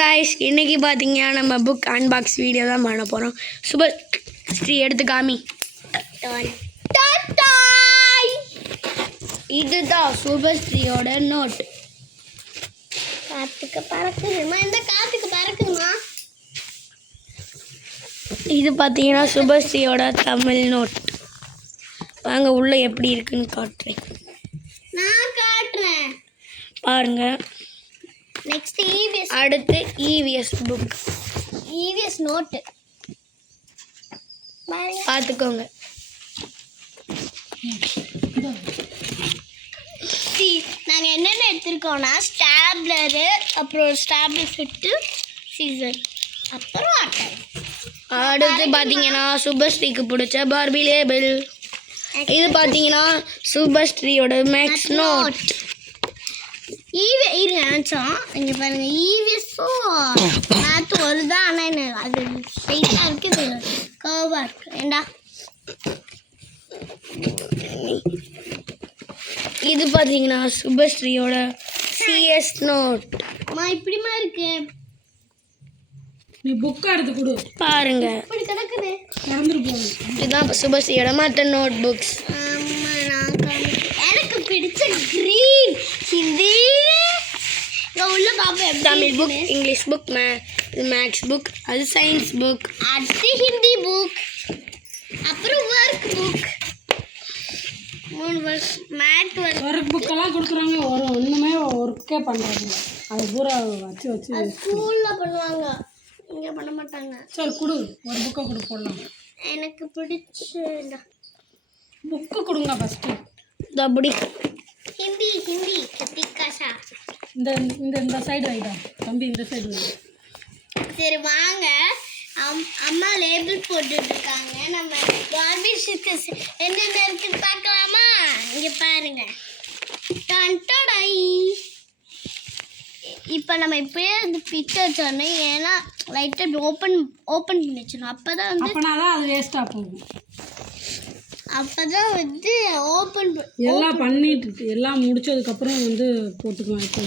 Guys, இன்னைக்கு பார்த்தீங்கன்னா நம்ம புக் அன்பாக்ஸ் வீடியோ தான் பண்ண போகிறோம். சூப்பர் ஸ்ரீ எடுத்து காமி. இதுதான் சூப்பர் ஸ்ரீயோட நோட். காத்துக்கு பறக்குதுமா, இந்த காத்துக்கு பறக்குதுமா. இது பார்த்தீங்கன்னா சூப்பர் ஸ்ரீயோட தமிழ் நோட். வாங்க உள்ள எப்படி இருக்குன்னு காட்டுறேன். நான் காட்டுறேன் பாருங்க. நெக்ஸ்ட் ஈவிஎஸ், அடுத்து ஈவிஎஸ் புக், ஈவிஎஸ் நோட்டு பார்த்துக்கோங்க. நாங்கள் என்னென்ன எடுத்துருக்கோம்னா ஸ்டாப்லரு, அப்புறம் ஸ்டாப்லர் செட்டு, சீசர், அப்புறம் அட்டை. அடுத்து பார்த்தீங்கன்னா சூப்பர் ஸ்ரீக்கு பிடிச்ச பார்பி லேபிள். இது பார்த்தீங்கன்னா சூப்பர் ஸ்ரீயோட மேக்ஸ் நோட். இருங்க நினச்சோம், இங்கே பாருங்க, ஈவிஎஸும் மேத்து வருதான். ஆனால் என்ன அது ஸ்ட்ரெயிட்டாக இருக்குது, கர்வாக இருக்குது. ஏண்டா இது பார்த்தீங்கன்னா சூப்பர் ஸ்ரீயோட சிஎஸ் நோட். இப்படிமா இருக்கு. நீ புக் எடுத்து கொடு பாருங்க, இப்படி கிடக்குது. திறந்துட்டு போகுது. இதுதான் சூப்பர் ஸ்ரீயோட மற்ற நோட் புக்ஸ். எனக்கு பிடிச்ச கிரீன் ஹிந்தி உள்ள பாப்பேன். தமிழ் புக், இங்கிலீஷ் புக், இது மேக்ஸ் புக், அது சயின்ஸ் புக், அடுத்து ஹிந்தி புக், அப்புறம் work book, 3 work, math work புக்கெல்லாம் கொடுக்குறாங்க. ஒன்றுமே ஒர்க்கே பண்ணுறாங்க. அது பூரா வச்சு ஸ்கூலில் பண்ணுவாங்க, இங்கே பண்ண மாட்டாங்க. சரி கொடு, ஒரு புக்கை கொடு போடலாம். எனக்கு பிடிச்ச புக்கு கொடுங்க ஃபஸ்ட்டு. அப்படி ஹிந்தி ஹிந்தி கத்திகாஷா. இந்த இந்த இந்த சைடு வைடா தம்பி, இந்த சைடு வை. சரி வாங்க, அம்மா லேபிள் போட்டுட்ருக்காங்க. நம்ம பார்பி ஸ்டிக்கர்ஸ் என்னென்ன இருக்குன்னு பார்க்கலாமா? இங்கே பாருங்க. இப்போ நம்ம இப்போயே அந்த பிக்சர் வச்சோன்னே, ஏன்னா லைட்டாக ஓப்பன் பண்ணி வச்சிடணும். அப்போ தான் அது வேஸ்ட்டாக போகும். ஓப்பன் எல்லாம் பண்ணிட்டு எல்லாம் முடிச்சதுக்கப்புறம் போட்டுக்கலாம். இப்போ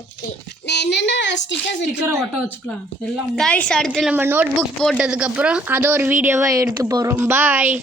ஓகே, நான் என்னென்ன ஸ்டிக்கரை ஒட்ட வச்சுக்கலாம் எல்லாம். காய்ஸ், அடுத்து நம்ம நோட் புக் போட்டதுக்கப்புறம் அதை ஒரு வீடியோவாக எடுத்து போகிறோம். பாய்.